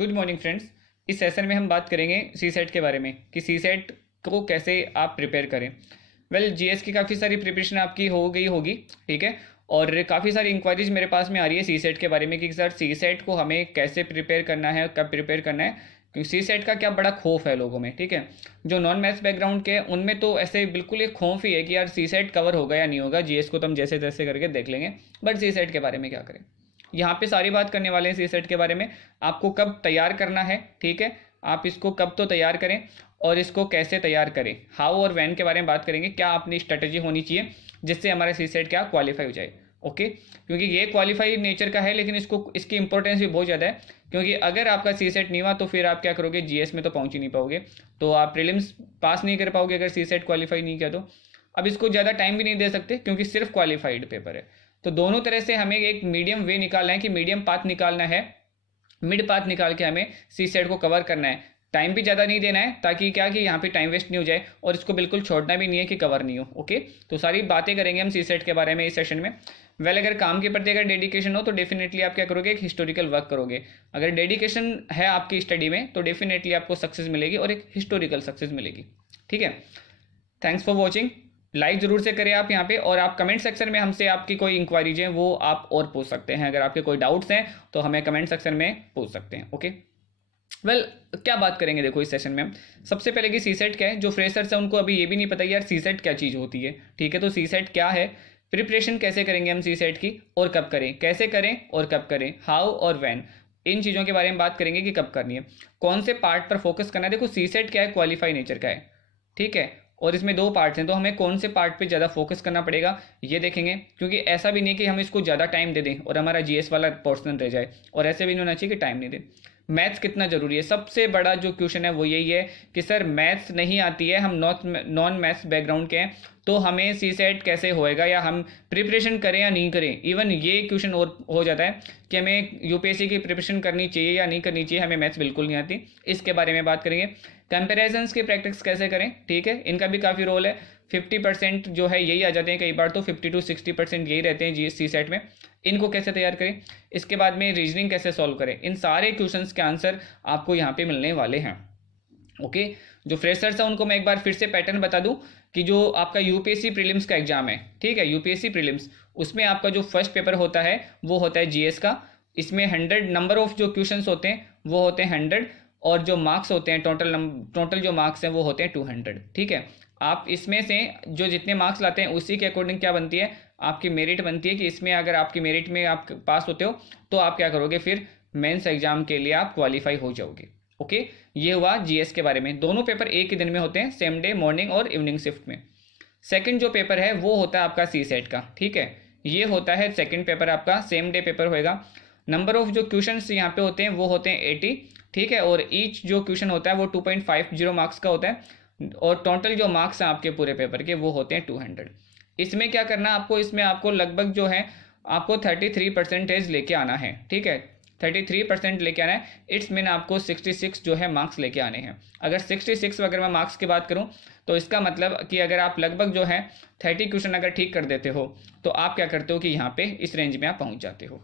Good morning friends. इस session में हम बात करेंगे सी सेट के बारे में कि सी सेट को कैसे आप प्रिपेयर करें। जीएस की काफ़ी सारी प्रिपरेशन आपकी हो गई होगी, ठीक है। और काफ़ी सारी इंक्वायरीज मेरे पास में आ रही है सी सेट के बारे में कि सर सी सेट को हमें कैसे प्रिपेयर करना है, कब प्रिपेयर करना है, क्योंकि सी सेट का क्या बड़ा खौफ है लोगों में, ठीक है। जो नॉन मैथ्स बैकग्राउंड के हैं उनमें तो ऐसे बिल्कुल एक खौफ ही है कि यार सी सेट कवर होगा या नहीं होगा, जीएस को तो हम जैसे तैसे करके देख लेंगे, बट सी सेट के बारे में क्या करें। यहाँ पे सारी बात करने वाले हैं सी सेट के बारे में, आपको कब तैयार करना है, ठीक है, आप इसको कब तो तैयार करें और इसको कैसे तैयार करें, हाउ और वैन के बारे में बात करेंगे, क्या अपनी स्ट्रेटजी होनी चाहिए जिससे हमारा सी सेट क्या क्वालिफाई हो जाए। ओके, क्योंकि ये क्वालिफाई नेचर का है लेकिन इसको इसकी इंपॉर्टेंस भी बहुत ज़्यादा है, क्योंकि अगर आपका सी सेट नहीं हुआ तो फिर आप क्या करोगे, जीएस में तो पहुंच ही नहीं पाओगे, तो आप प्रीलिम्स पास नहीं कर पाओगे अगर सी सेट क्वालिफाई नहीं किया तो। अब इसको ज़्यादा टाइम भी नहीं दे सकते क्योंकि सिर्फ क्वालिफाइड पेपर है, तो दोनों तरह से हमें एक मीडियम वे निकालना है कि मीडियम पाथ निकालना है, मिड पाथ निकाल के हमें सी सेट को कवर करना है। टाइम भी ज़्यादा नहीं देना है ताकि क्या कि यहाँ पे टाइम वेस्ट नहीं हो जाए, और इसको बिल्कुल छोड़ना भी नहीं है कि कवर नहीं हो। ओके, तो सारी बातें करेंगे हम सी सेट के बारे में इस सेशन में। अगर काम के प्रति अगर डेडिकेशन हो तो डेफिनेटली आप क्या करोगे, एक हिस्टोरिकल वर्क करोगे। अगर डेडिकेशन है आपकी स्टडी में तो डेफिनेटली आपको सक्सेस मिलेगी और एक हिस्टोरिकल सक्सेस मिलेगी, ठीक है। थैंक्स फॉर वॉचिंग, लाइक जरूर से करें आप यहाँ पे, और आप कमेंट सेक्शन में हमसे आपकी कोई इंक्वायरीज हैं वो आप और पूछ सकते हैं। अगर आपके कोई डाउट्स हैं तो हमें कमेंट सेक्शन में पूछ सकते हैं। ओके, क्या बात करेंगे देखो इस सेशन में हम सबसे पहले कि सी सेट क्या है। जो फ्रेशर्स हैं उनको अभी ये भी नहीं पता यार सी सेट क्या चीज़ होती है, ठीक है। तो सी सेट क्या है, प्रिपरेशन कैसे करेंगे हम सी सेट की, और कब करें, कैसे करें और कब करें, हाउ और व्हेन, इन चीज़ों के बारे में बात करेंगे कि कब करनी है, कौन से पार्ट पर फोकस करना है। देखो सी सेट क्या है, क्वालिफाई नेचर का है, ठीक है, और इसमें दो पार्ट्स हैं, तो हमें कौन से पार्ट पे ज़्यादा फोकस करना पड़ेगा ये देखेंगे, क्योंकि ऐसा भी नहीं कि हम इसको ज़्यादा टाइम दे दें और हमारा जीएस वाला पोर्शन रह जाए, और ऐसे भी नहीं होना चाहिए कि टाइम नहीं दें। मैथ्स कितना ज़रूरी है, सबसे बड़ा जो क्वेश्चन है वो यही है कि सर मैथ्स नहीं आती है, हम नॉन मैथ्स बैकग्राउंड के हैं, तो हमें सी सेट कैसे होएगा, या हम प्रिपरेशन करें या नहीं करें। इवन ये क्वेश्चन और हो जाता है कि हमें यूपीएससी की प्रिपरेशन करनी चाहिए या नहीं करनी चाहिए, हमें मैथ्स बिल्कुल नहीं आती, इसके बारे में बात करेंगे। कंपेरिजन्स की प्रैक्टिस कैसे करें, ठीक है, इनका भी काफ़ी रोल है। 50% जो है यही आ जाते हैं, कई बार तो 50 to 60% यही रहते हैं सी सेट में, इनको कैसे तैयार करें। इसके बाद में रीजनिंग कैसे सॉल्व करें, इन सारे क्वेश्चंस के आंसर आपको यहाँ पे मिलने वाले हैं। ओके, जो फ्रेशर्स हैं उनको मैं एक बार फिर से पैटर्न बता दूं कि जो आपका यूपीएससी प्रीलिम्स का एग्जाम है, ठीक है, यूपीएससी प्रीलिम्स, उसमें आपका जो फर्स्ट पेपर होता है वो होता है जीएस का। इसमें 100 नंबर ऑफ जो क्वेश्चंस होते हैं वो होते हैं 100, और जो मार्क्स होते हैं टोटल जो मार्क्स हैं वो होते हैं 200, ठीक है। आप इसमें से जो जितने मार्क्स लाते हैं उसी के अकॉर्डिंग क्या बनती है, आपकी मेरिट बनती है, कि इसमें अगर आपकी मेरिट में आप पास होते हो तो आप क्या करोगे, फिर मेंस एग्जाम के लिए आप क्वालिफाई हो जाओगे। ओके, ये हुआ जीएस के बारे में। दोनों पेपर एक ही दिन में होते हैं, सेम डे मॉर्निंग और इवनिंग शिफ्ट में। सेकंड जो पेपर है वो होता है आपका सी सेट का, ठीक है, ये होता है सेकंड पेपर आपका, सेम डे पेपर होएगा। नंबर ऑफ जो क्वेश्चंस यहाँ पे होते हैं वो होते हैं 80, ठीक है, और ईच जो क्वेश्चन होता है वो 2.50 मार्क्स का होता है, और टोटल जो मार्क्स हैं आपके पूरे पेपर के वो होते हैं 200। इसमें क्या करना आपको, इसमें आपको लगभग जो है आपको 33% लेके आना है, ठीक है, 33% लेके आना है। इट्स मीन आपको 66 जो है मार्क्स लेके आने हैं। अगर 66 अगर मैं मार्क्स की बात करूं तो इसका मतलब कि अगर आप लगभग जो है 30 क्वेश्चन अगर ठीक कर देते हो तो आप क्या करते हो कि यहाँ पे इस रेंज में आप पहुँच जाते हो।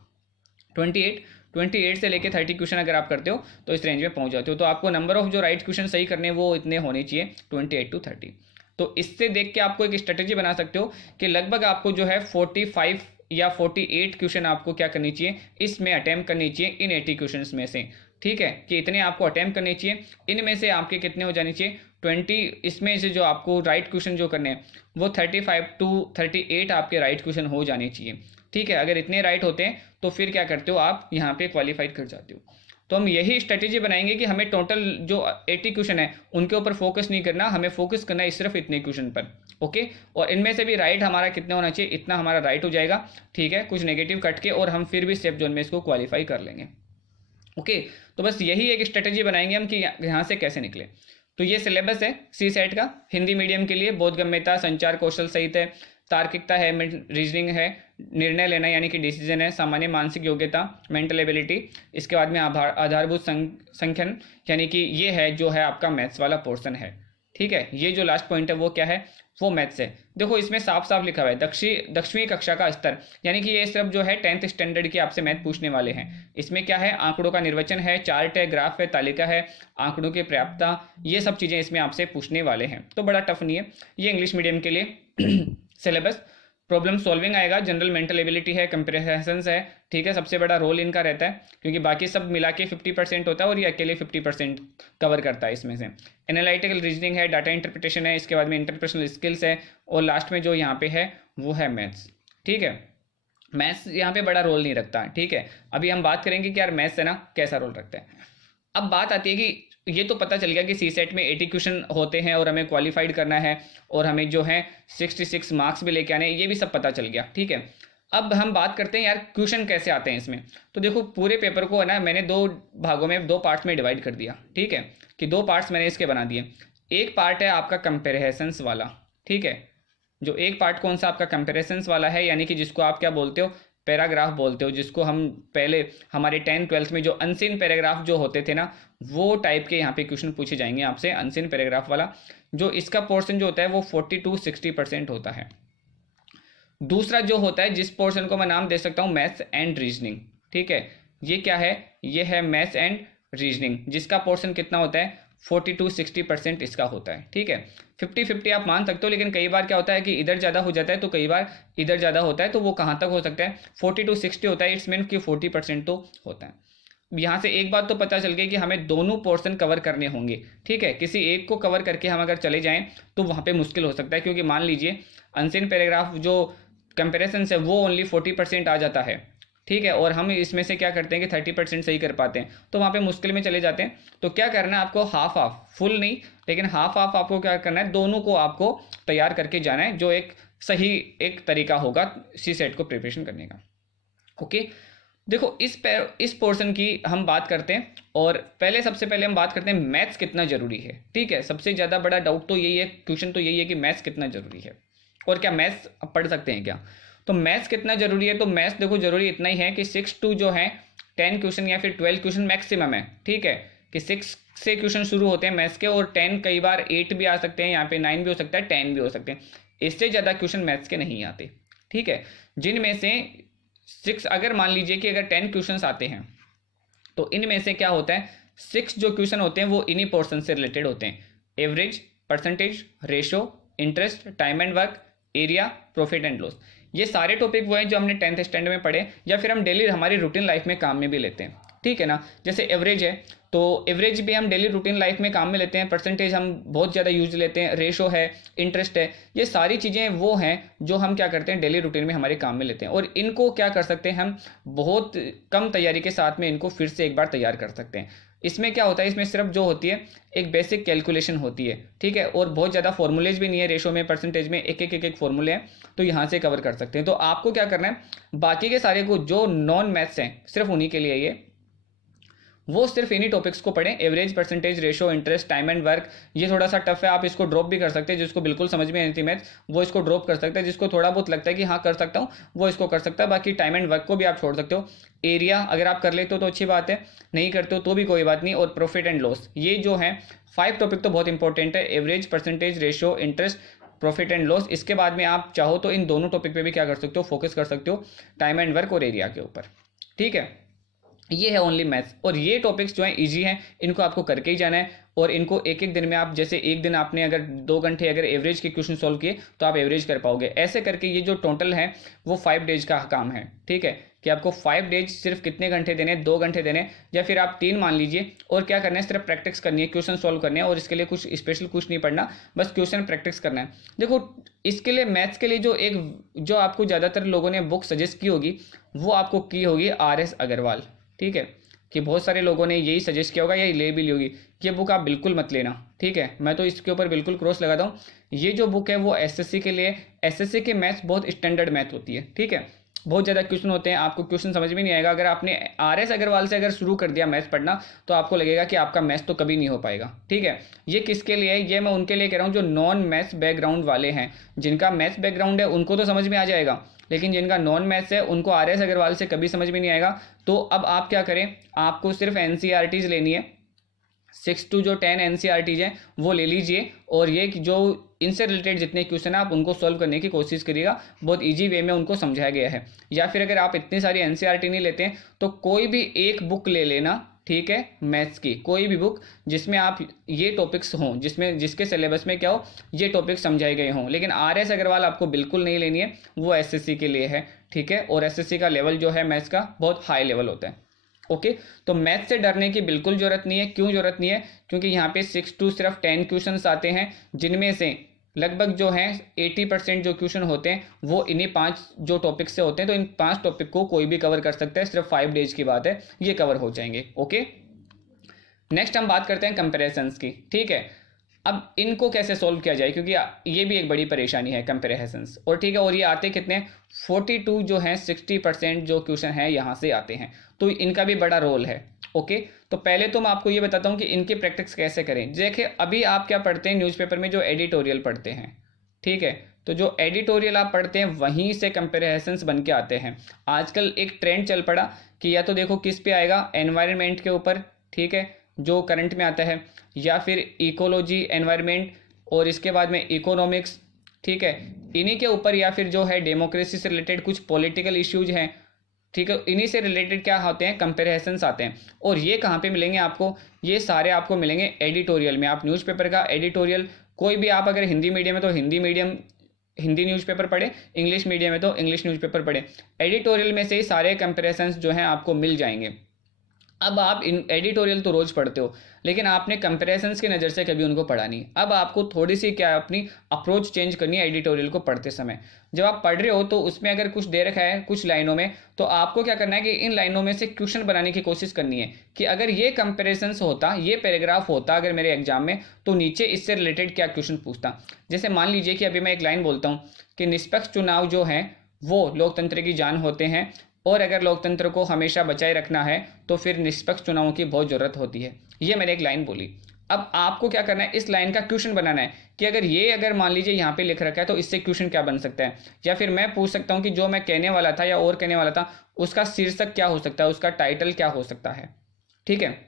28 से लेके 30 क्वेश्चन अगर आप करते हो तो इस रेंज में पहुँच जाते हो। तो आपको नंबर ऑफ जो राइट क्वेश्चन सही करने वो इतने होने चाहिए, 28 to 30। तो इससे देख के आपको एक स्ट्रेटेजी बना सकते हो कि लगभग आपको जो है 45 या 48 क्वेश्चन आपको क्या करनी चाहिए, इसमें अटैम्प्ट करनी चाहिए इन 80 क्वेश्चन में से, ठीक है, कि इतने आपको अटैम्प्ट करने चाहिए। इनमें से आपके कितने हो जाने चाहिए, 20, इसमें से जो आपको राइट क्वेश्चन जो करने हैं वो 35 to 38 आपके राइट क्वेश्चन हो जाने चाहिए, ठीक है। अगर इतने राइट होते हैं तो फिर क्या करते हो, आप यहाँ पे क्वालिफाइड कर जाते हो। तो हम यही स्ट्रेटेजी बनाएंगे कि हमें टोटल जो 80 क्वेश्चन है उनके ऊपर फोकस नहीं करना, हमें फोकस करना है सिर्फ इतने क्वेश्चन पर। ओके, और इनमें से भी राइट हमारा कितना होना चाहिए, इतना हमारा राइट हो जाएगा, ठीक है, कुछ नेगेटिव कट के, और हम फिर भी सेफ जोन में इसको क्वालिफाई कर लेंगे। ओके, तो बस यही एक स्ट्रेटेजी बनाएंगे हम कि यहाँ से कैसे निकले। तो ये सिलेबस है सी सेट का हिंदी मीडियम के लिए, बोधगम्यता, संचार कौशल सहित है, तार्किकता है, रीजनिंग है, निर्णय लेना यानी कि डिसीजन है, सामान्य मानसिक योग्यता, मेंटल एबिलिटी, इसके बाद में आधारभूत संख्यन यानी कि ये है जो है आपका मैथ्स वाला पोर्शन है, ठीक है। ये जो लास्ट पॉइंट है वो क्या है, वो मैथ्स है। देखो इसमें साफ साफ लिखा हुआ है 10वीं कक्षा का स्तर, यानी कि ये सिर्फ जो है 10th स्टैंडर्ड की आपसे मैथ पूछने वाले हैं। इसमें क्या है, आंकड़ों का निर्वचन है, चार्ट है, ग्राफ है, तालिका है, आंकड़ों की पर्याप्तता, ये सब चीज़ें इसमें आपसे पूछने वाले हैं। तो बड़ा टफ नहीं है ये इंग्लिश मीडियम के लिए सिलेबस। प्रॉब्लम सॉल्विंग आएगा, जनरल मेंटल एबिलिटी है, कंप्रेहेंशंस है, ठीक है, सबसे बड़ा रोल इनका रहता है क्योंकि बाकी सब मिला के 50% होता है और ये अकेले 50% कवर करता है इसमें से। एनालिटिकल रीजनिंग है, डाटा इंटरप्रिटेशन है, इसके बाद में इंटरपर्सनल स्किल्स है, और लास्ट में जो यहाँ पे है वो है मैथ्स। ठीक है, मैथ्स यहाँ पे बड़ा रोल नहीं रखता है। ठीक है, अभी हम बात करेंगे कि यार मैथ्स है ना कैसा रोल रखता है। अब बात आती है कि ये तो पता चल गया कि सी सेट में 80 क्वेश्चन होते हैं और हमें क्वालिफाइड करना है और हमें जो है 66 मार्क्स भी लेके आने, ये भी सब पता चल गया। ठीक है, अब हम बात करते हैं यार क्वेश्चन कैसे आते हैं इसमें। तो देखो पूरे पेपर को है ना मैंने 2 भागों में 2 पार्ट्स में डिवाइड कर दिया। ठीक है, कि 2 पार्ट्स मैंने इसके बना दिए। एक पार्ट है आपका कंपेरिजन्स वाला। ठीक है, जो एक पार्ट कौन सा आपका कंपेरिजन्स वाला है, यानी कि जिसको आप क्या बोलते हो, पैराग्राफ बोलते हो, जिसको हम पहले हमारे 10th 12th में जो अनसीन पैराग्राफ जो होते थे ना, वो टाइप के यहाँ पे क्वेश्चन पूछे जाएंगे आपसे, अनसीन पैराग्राफ वाला। जो इसका पोर्शन जो होता है वो 40 to 60% होता है। दूसरा जो होता है, जिस पोर्शन को मैं नाम दे सकता हूँ मैथ्स एंड रीजनिंग। ठीक है, ये क्या है, ये है मैथ्स एंड रीजनिंग, जिसका पोर्शन कितना होता है 40 to 60% इसका होता है। ठीक है, 50-50 आप मान सकते हो, लेकिन कई बार क्या होता है कि इधर ज़्यादा हो जाता है तो कई बार इधर ज़्यादा होता है। तो वो कहाँ तक हो सकता है, 40 to 60 होता है, इट्स मीन कि 40% तो होता है। यहाँ से एक बात तो पता चल गई कि हमें दोनों पोर्शन कवर करने होंगे। ठीक है, किसी एक को कवर करके हम अगर चले जाएं तो वहाँ पे मुश्किल हो सकता है, क्योंकि मान लीजिए अनसीन पैराग्राफ जो कंपेरिजन है वो ओनली 40% आ जाता है। ठीक है, और हम इसमें से क्या करते हैं कि 30% सही कर पाते हैं, तो वहाँ पे मुश्किल में चले जाते हैं। तो क्या करना है आपको, हाफ हाफ, फुल नहीं लेकिन हाफ हाफ आपको क्या करना है, दोनों को आपको तैयार करके जाना है, जो एक सही एक तरीका होगा सी सेट को प्रिपरेशन करने का। ओके, देखो इस पोर्शन की हम बात करते हैं, और सबसे पहले हम बात करते हैं मैथ्स कितना जरूरी है। ठीक है, सबसे ज़्यादा बड़ा डाउट तो यही है, क्वेश्चन तो यही है कि मैथ्स कितना जरूरी है और क्या मैथ्स पढ़ सकते हैं क्या। तो मैथ्स कितना जरूरी है, तो मैथ्स देखो जरूरी इतना ही है कि 6 to जो है 10 क्वेश्चन या फिर 12 क्वेश्चन मैक्सिमम है। ठीक है, कि 6 से क्वेश्चन शुरू होते हैं मैथ्स के, और 10 कई बार 8 भी आ सकते हैं, यहाँ पे 9 भी हो सकता है, 10 भी हो सकते हैं। इससे ज़्यादा क्वेश्चन मैथ्स के नहीं आते। ठीक है, जिनमें से 6, अगर मान लीजिए कि अगर 10 क्वेश्चन आते हैं तो इनमें से क्या होता है, 6 जो क्वेश्चन होते हैं वो इन्हीं पोर्शन से रिलेटेड होते हैं। Average, percentage, ratio, interest, time and work, area, profit and loss, ये सारे टॉपिक वो हैं जो हमने 10th स्टैंडर्ड में पढ़े या फिर हम डेली हमारी रूटीन लाइफ में काम में भी लेते हैं। ठीक है ना, जैसे एवरेज है तो एवरेज भी हम डेली रूटीन लाइफ में काम में लेते हैं, परसेंटेज हम बहुत ज़्यादा यूज लेते हैं, रेशो है, इंटरेस्ट है, ये सारी चीज़ें वो हैं जो हम क्या करते हैं डेली रूटीन में हमारे काम में लेते हैं, और इनको क्या कर सकते हैं हम बहुत कम तैयारी के साथ में इनको फिर से एक बार तैयार कर सकते हैं। इसमें क्या होता है, इसमें सिर्फ जो होती है एक बेसिक कैलकुलेशन होती है। ठीक है, और बहुत ज़्यादा फॉर्मूलेज भी नहीं है, रेशो में परसेंटेज में एक फॉर्मूले हैं, तो यहाँ से कवर कर सकते हैं। तो आपको क्या करना है, बाकी के सारे को जो नॉन मैथ्स हैं सिर्फ उन्हीं के लिए ये, वो सिर्फ इन्हीं टॉपिक्स को पढ़ें, average, percentage, ratio, interest, time and work. ये थोड़ा सा टफ है, आप इसको ड्रॉप भी कर सकते हैं, जिसको बिल्कुल समझ में नहीं थी मैथ वो इसको ड्रॉप कर सकता है, जिसको थोड़ा बहुत लगता है कि हाँ कर सकता हूँ वो इसको कर सकता है। बाकी टाइम एंड वर्क को भी आप छोड़ सकते हो। एरिया अगर आप कर लेते हो तो अच्छी बात है, नहीं करते हो तो भी कोई बात नहीं। और प्रॉफिट एंड लॉस, ये जो है 5 टॉपिक तो बहुत इंपॉर्टेंट है, average, percentage, ratio, interest, profit and loss. इसके बाद में आप चाहो तो इन दोनों टॉपिक पे भी क्या कर सकते हो, फोकस कर सकते हो, टाइम एंड वर्क और एरिया के ऊपर। ठीक है, ये है ओनली मैथ्स, और ये टॉपिक्स जो हैं इजी हैं, इनको आपको करके ही जाना है, और इनको एक एक दिन में आप, जैसे एक दिन आपने अगर 2 घंटे अगर एवरेज के क्वेश्चन सॉल्व किए तो आप एवरेज कर पाओगे। ऐसे करके ये जो टोटल है वो 5 डेज का काम है। ठीक है, कि आपको 5 डेज सिर्फ कितने घंटे देने, 2 घंटे देने, या फिर आप 3 मान लीजिए, और क्या करना है, सिर्फ प्रैक्टिस करनी है, क्वेश्चन सॉल्व करने हैं, और इसके लिए कुछ स्पेशल कुछ नहीं पढ़ना, बस क्वेश्चन प्रैक्टिस करना है। देखो इसके लिए मैथ्स के लिए जो आपको ज़्यादातर लोगों ने बुक सजेस्ट की होगी वो आपको की होगी RS अग्रवाल। ठीक है, कि बहुत सारे लोगों ने यही सजेस्ट किया होगा, यही ले भी ली होगी, ये बुक आप बिल्कुल मत लेना। ठीक है, मैं तो इसके ऊपर बिल्कुल क्रॉस लगाता हूँ। ये जो बुक है वो SSC के लिए, SSC के मैथ्स बहुत स्टैंडर्ड मैथ होती है। ठीक है, बहुत ज़्यादा क्वेश्चन होते हैं, आपको क्वेश्चन समझ में नहीं आएगा। अगर आपने RS अग्रवाल से अगर शुरू कर दिया मैथ्स पढ़ना तो आपको लगेगा कि आपका मैथ्स तो कभी नहीं हो पाएगा। ठीक है, ये किसके लिए है, ये मैं उनके लिए कह रहा हूँ जो नॉन मैथ्स बैकग्राउंड वाले हैं। जिनका मैथ्स बैकग्राउंड है उनको तो समझ में आ जाएगा, लेकिन जिनका नॉन मैथ्स है उनको RS अग्रवाल से कभी समझ में नहीं आएगा। तो अब आप क्या करें, आपको सिर्फ NCERTs लेनी है, 6 to जो 10 NCERTs हैं वो ले लीजिए, और ये जो इनसे रिलेटेड जितने क्वेश्चन हैं आप उनको सॉल्व करने की कोशिश करिएगा, बहुत इजी वे में उनको समझाया गया है। या फिर अगर आप इतनी सारी NCERT नहीं लेते हैं तो कोई भी एक बुक ले लेना, ठीक है, मैथ्स की कोई भी बुक जिसमें आप ये टॉपिक्स हों, जिसमें जिसके सिलेबस में क्या हो ये टॉपिक्स समझाए गए हों। लेकिन RS अग्रवाल आपको बिल्कुल नहीं लेनी है, वो SSC के लिए है, ठीक है, और SSC का लेवल जो है मैथ्स का बहुत हाई लेवल होता है। ओके, तो मैथ से डरने की बिल्कुल ज़रूरत नहीं है। क्यों ज़रूरत नहीं है? क्योंकि यहाँ पे 6 to सिर्फ 10 क्वेश्चंस आते हैं, जिनमें से लगभग जो है 80% जो क्वेश्चन होते हैं वो इन्हीं 5 जो टॉपिक से होते हैं। तो इन 5 टॉपिक को कोई भी कवर कर सकता है, सिर्फ 5 डेज की बात है, ये कवर हो जाएंगे। ओके, नेक्स्ट हम बात करते हैं कंपेरिजन्स की, ठीक है। अब इनको कैसे सॉल्व किया जाए, क्योंकि ये भी एक बड़ी परेशानी है कंपेरिजन्स, और ठीक है, और ये आते कितने 42 जो हैं 60% जो क्वेश्चन है यहाँ से आते हैं, तो इनका भी बड़ा रोल है। ओके, तो पहले तो मैं आपको ये बताता हूँ कि इनकी प्रैक्टिस कैसे करें। देखिए, अभी आप क्या पढ़ते हैं न्यूज़पेपर में, जो एडिटोरियल पढ़ते हैं, ठीक है, तो जो एडिटोरियल आप पढ़ते हैं वहीं से कंपेरिजन्स बन के आते हैं। आजकल एक ट्रेंड चल पड़ा कि या तो देखो किस पे आएगा, एनवायरनमेंट के ऊपर, ठीक है, जो करंट में आता है, या फिर इकोलॉजी, एनवायरनमेंट, और इसके बाद में इकोनॉमिक्स, ठीक है, इन्हीं के ऊपर, या फिर जो है डेमोक्रेसी से रिलेटेड कुछ पॉलिटिकल इश्यूज हैं, ठीक है, इन्हीं से रिलेटेड क्या होते हैं, कंपेरिजन्स आते हैं। और ये कहाँ पे मिलेंगे आपको? ये सारे आपको मिलेंगे एडिटोरियल में। आप न्यूज़पेपर का एडिटोरियल, कोई भी आप अगर हिंदी मीडियम है तो हिंदी न्यूज़पेपर पढ़े, इंग्लिश मीडियम है तो इंग्लिश न्यूज़पेपर पढ़े, एडिटोरियल में से ही सारे कंपेरिजन्स जो हैं आपको मिल जाएंगे। अब आप इन एडिटोरियल तो रोज़ पढ़ते हो, लेकिन आपने कंपेरिजन्स की नज़र से कभी उनको पढ़ा नहीं। अब आपको थोड़ी सी क्या अपनी अप्रोच चेंज करनी है एडिटोरियल को पढ़ते समय। जब आप पढ़ रहे हो तो उसमें अगर कुछ दे रखा है कुछ लाइनों में, तो आपको क्या करना है कि इन लाइनों में से क्वेश्चन बनाने की कोशिश करनी है कि अगर ये कंपेरिजन्स होता, ये पैराग्राफ होता अगर मेरे एग्जाम में, तो नीचे इससे रिलेटेड क्या क्वेश्चन पूछता। जैसे मान लीजिए कि अभी मैं एक लाइन बोलता हूँ कि निष्पक्ष चुनाव जो हैं वो लोकतंत्र की जान होते हैं, और अगर लोकतंत्र को हमेशा बचाए रखना है तो फिर निष्पक्ष चुनावों की बहुत ज़रूरत होती है। ये मैंने एक लाइन बोली। अब आपको क्या करना है, इस लाइन का क्वेश्चन बनाना है कि अगर मान लीजिए यहाँ पे लिख रखा है तो इससे क्वेश्चन क्या बन सकता है। या फिर मैं पूछ सकता हूँ कि जो मैं कहने वाला था या और कहने वाला था उसका शीर्षक क्या हो सकता है, उसका टाइटल क्या हो सकता है, ठीक है।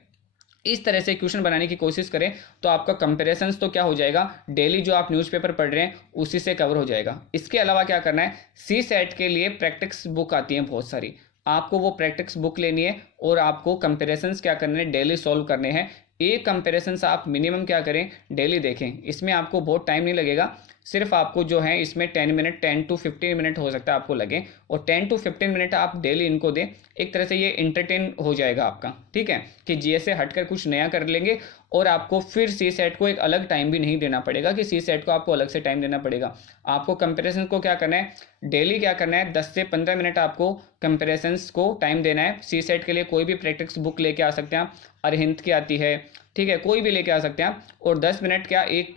इस तरह से क्वेश्चन बनाने की कोशिश करें तो आपका कंपेरिजन्स तो क्या हो जाएगा, डेली जो आप न्यूज़पेपर पढ़ रहे हैं उसी से कवर हो जाएगा। इसके अलावा क्या करना है, CSAT के लिए प्रैक्टिस बुक आती हैं बहुत सारी, आपको वो प्रैक्टिस बुक लेनी है और आपको कंपेरिजन्स क्या करने हैं, डेली सॉल्व करने हैं। एक कंपेरिजन्स आप मिनिमम क्या करें, डेली देखें। इसमें आपको बहुत टाइम नहीं लगेगा, सिर्फ आपको जो है इसमें 10 to 15 मिनट हो सकता है आपको लगे, और 10 to 15 मिनट आप डेली इनको दें। एक तरह से ये इंटरटेन हो जाएगा आपका, ठीक है, कि GS से हटकर कुछ नया कर लेंगे, और आपको फिर CSAT को एक अलग टाइम भी नहीं देना पड़ेगा कि CSAT को आपको अलग से टाइम देना पड़ेगा। आपको कंपेरिजन को क्या करना है, डेली क्या करना है, 10 से 15 मिनट आपको कंपेरिजन्स को टाइम देना है। CSAT के लिए कोई भी प्रैक्टिस बुक लेके आ सकते हैं आप, अरहिंद की आती है, ठीक है, कोई भी लेके आ सकते हैं आप, और 10 मिनट क्या एक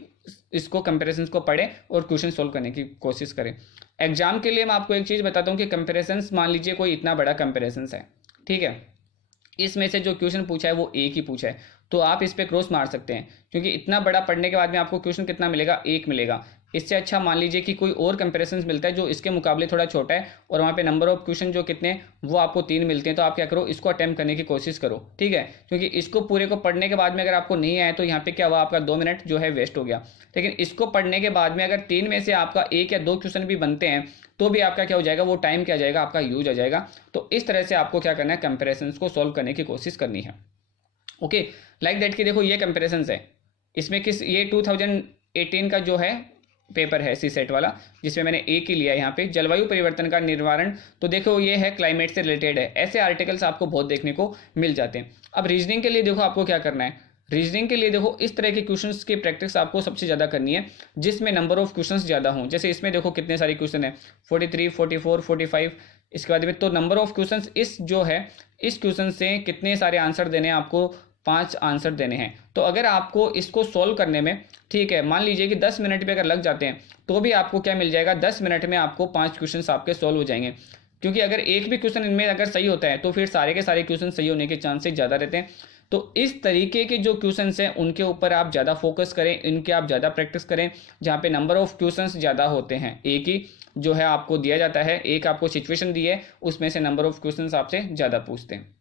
इसको कंपेरिजन्स को पढ़ें और क्वेश्चन सोल्व करने की कोशिश करें। एग्जाम के लिए मैं आपको एक चीज़ बताता हूँ कि कंपेरिजन्स, मान लीजिए कोई इतना बड़ा कंपेरिजन्स है, ठीक है, इसमें से जो क्वेश्चन पूछा है वो एक ही पूछा है, तो आप इस पे क्रॉस मार सकते हैं, क्योंकि इतना बड़ा पढ़ने के बाद में आपको क्वेश्चन कितना मिलेगा, एक मिलेगा। इससे अच्छा मान लीजिए कि कोई और कंपेरिजन मिलता है जो इसके मुकाबले थोड़ा छोटा है, और वहाँ पे नंबर ऑफ क्वेश्चन जो कितने वो आपको 3 मिलते हैं, तो आप क्या करो, इसको अटेम्प्ट करने की कोशिश करो, ठीक है। क्योंकि इसको पूरे को पढ़ने के बाद में अगर आपको नहीं आया तो यहाँ पे क्या हुआ, आपका 2 मिनट जो है वेस्ट हो गया। लेकिन इसको पढ़ने के बाद में अगर 3 में से आपका 1 या 2 क्वेश्चन भी बनते हैं तो भी आपका क्या हो जाएगा, वो टाइम क्या जाएगा, आपका यूज आ जाएगा। तो इस तरह से आपको क्या करना है, कंपेरिजन्स को सॉल्व करने की कोशिश करनी है। ओके, लाइक दैट कि देखो ये कंपेरिजन्स है, इसमें ये 2018 का जो है पेपर है CSAT वाला, जिसमें मैंने एक ही लिया यहाँ पे, जलवायु परिवर्तन का निवारण। तो देखो ये है क्लाइमेट से रिलेटेड है, ऐसे आर्टिकल्स आपको बहुत देखने को मिल जाते हैं। अब रीजनिंग के लिए देखो आपको क्या करना है, रीजनिंग के लिए देखो इस तरह के क्वेश्चंस की प्रैक्टिस आपको सबसे ज़्यादा करनी है जिसमें नंबर ऑफ क्वेश्चंस ज़्यादा हों। जैसे इसमें देखो कितने सारे क्वेश्चन है, 43, 44, 45, इसके बाद में तो नंबर ऑफ क्वेश्चंस इस जो है इस क्वेश्चन से कितने सारे आंसर देने हैं, आपको 5 आंसर देने हैं। तो अगर आपको इसको सॉल्व करने में, ठीक है, मान लीजिए कि 10 मिनट पे अगर लग जाते हैं तो भी आपको क्या मिल जाएगा, 10 मिनट में आपको 5 क्वेश्चन आपके सॉल्व हो जाएंगे। क्योंकि अगर एक भी क्वेश्चन इनमें अगर सही होता है तो फिर सारे के सारे क्वेश्चन सही होने के चांसेस ज़्यादा रहते हैं। तो इस तरीके के जो क्वेश्चंस हैं उनके ऊपर आप ज़्यादा फोकस करें, इनके आप ज़्यादा प्रैक्टिस करें, जहाँ पे नंबर ऑफ क्वेश्चंस ज़्यादा होते हैं। एक ही जो है आपको दिया जाता है, एक आपको सिचुएशन दी है, उसमें से नंबर ऑफ क्वेश्चंस आपसे ज़्यादा पूछते हैं।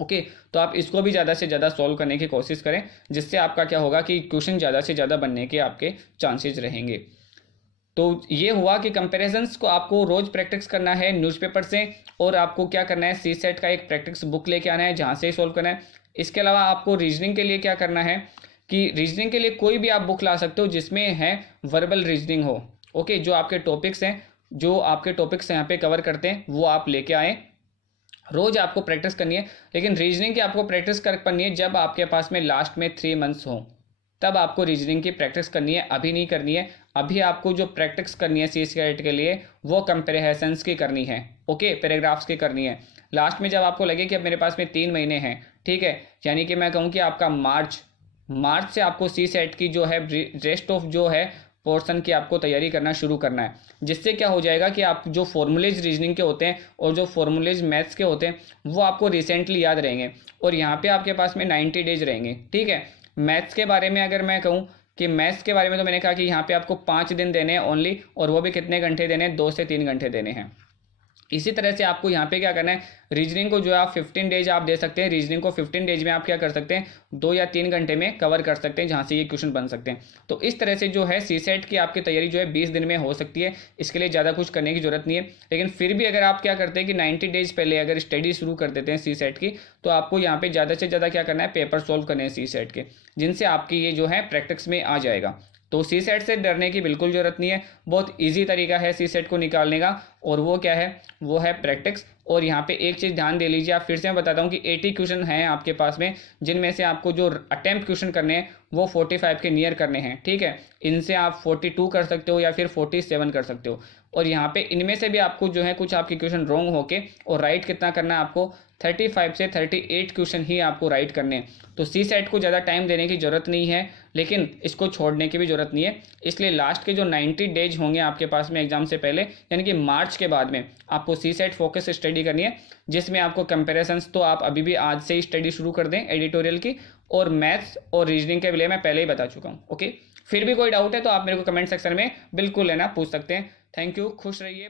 ओके, तो आप इसको भी ज़्यादा से ज़्यादा सॉल्व करने की कोशिश करें, जिससे आपका क्या होगा कि क्वेश्चन ज़्यादा से ज़्यादा बनने के आपके चांसेस रहेंगे। तो ये हुआ कि कंपैरिजंस को आपको रोज़ प्रैक्टिस करना है न्यूज़पेपर से, और आपको क्या करना है, सी सेट का एक प्रैक्टिस बुक लेके आना है जहाँ से सॉल्व करना है। इसके अलावा आपको रीजनिंग के लिए क्या करना है कि रीजनिंग के लिए कोई भी आप बुक ला सकते हो जिसमें है वर्बल रीजनिंग हो। ओके, जो आपके टॉपिक्स हैं, जो आपके टॉपिक्स यहाँ पे कवर करते हैं, वो आप लेके आएँ। रोज आपको प्रैक्टिस करनी है, लेकिन रीजनिंग की आपको प्रैक्टिस कर करनी है जब आपके पास में लास्ट में 3 मंथ्स हो, तब आपको रीजनिंग की प्रैक्टिस करनी है, अभी नहीं करनी है। अभी आपको जो प्रैक्टिस करनी है सी सेट के लिए वो कंपेरिजन्स की करनी है। ओके, पैराग्राफ्स की करनी है। लास्ट में जब आपको लगे कि अब मेरे पास में 3 महीने हैं, ठीक है, यानी कि मैं कहूँ कि आपका मार्च से आपको सी सेट की जो है रेस्ट ऑफ जो है पोर्शन की आपको तैयारी करना शुरू करना है। जिससे क्या हो जाएगा कि आप जो फॉर्मूलेज रीजनिंग के होते हैं और जो फॉर्मूलेज मैथ्स के होते हैं वो आपको रिसेंटली याद रहेंगे, और यहाँ पे आपके पास में 90 डेज रहेंगे। ठीक है, मैथ्स के बारे में अगर मैं कहूँ कि मैथ्स के बारे में, तो मैंने कहा कि यहाँ पे आपको 5 दिन देने हैं ओनली, और वो भी कितने घंटे देने हैं, 2 से 3 घंटे देने हैं। इसी तरह से आपको यहाँ पे क्या करना है, रीजनिंग को जो है आप 15 डेज आप दे सकते हैं। रीजनिंग को 15 डेज में आप क्या कर सकते हैं, 2 या 3 घंटे में कवर कर सकते हैं, जहाँ से ये क्वेश्चन बन सकते हैं। तो इस तरह से जो है सी सेट की आपकी तैयारी जो है 20 दिन में हो सकती है। इसके लिए ज़्यादा कुछ करने की जरूरत नहीं है। लेकिन फिर भी अगर आप क्या करते हैं कि 90 डेज पहले अगर स्टडी शुरू कर देते हैं सी सेट की, तो आपको यहाँ पर ज़्यादा से ज़्यादा क्या करना है, पेपर सॉल्व करने हैं सी सेट के, जिनसे आपकी ये जो है प्रैक्टिस में आ जाएगा। तो सी सेट से डरने की बिल्कुल ज़रूरत नहीं है। बहुत इजी तरीका है सी सेट को निकालने का, और वो क्या है, वो है प्रैक्टिस। और यहाँ पे एक चीज़ ध्यान दे लीजिए, आप फिर से मैं बताता हूँ कि 80 क्वेश्चन हैं आपके पास में, जिनमें से आपको जो अटेम्प्ट क्वेश्चन करने हैं वो 45 के नियर करने हैं। ठीक है, इनसे आप 42 कर सकते हो या फिर 47 कर सकते हो। और यहाँ पे इनमें से भी आपको जो है कुछ आपके क्वेश्चन रॉन्ग होके, और राइट कितना करना है आपको, 35 से 38 क्वेश्चन ही आपको राइट करने हैं। तो सी सेट को ज़्यादा टाइम देने की ज़रूरत नहीं है, लेकिन इसको छोड़ने की भी ज़रूरत नहीं है। इसलिए लास्ट के जो 90 डेज होंगे आपके पास में एग्जाम से पहले, यानी कि मार्च के बाद में, आपको सी सेट फोकस स्टडी करनी है, जिसमें आपको कंपेरिजन्स तो आप अभी भी आज से ही स्टडी शुरू कर दें एडिटोरियल की, और मैथ्स और रीजनिंग के लिए मैं पहले ही बता चुका हूँ। ओके, फिर भी कोई डाउट है तो आप मेरे को कमेंट सेक्शन में बिल्कुल लेना पूछ सकते हैं। थैंक यू, खुश रहिए।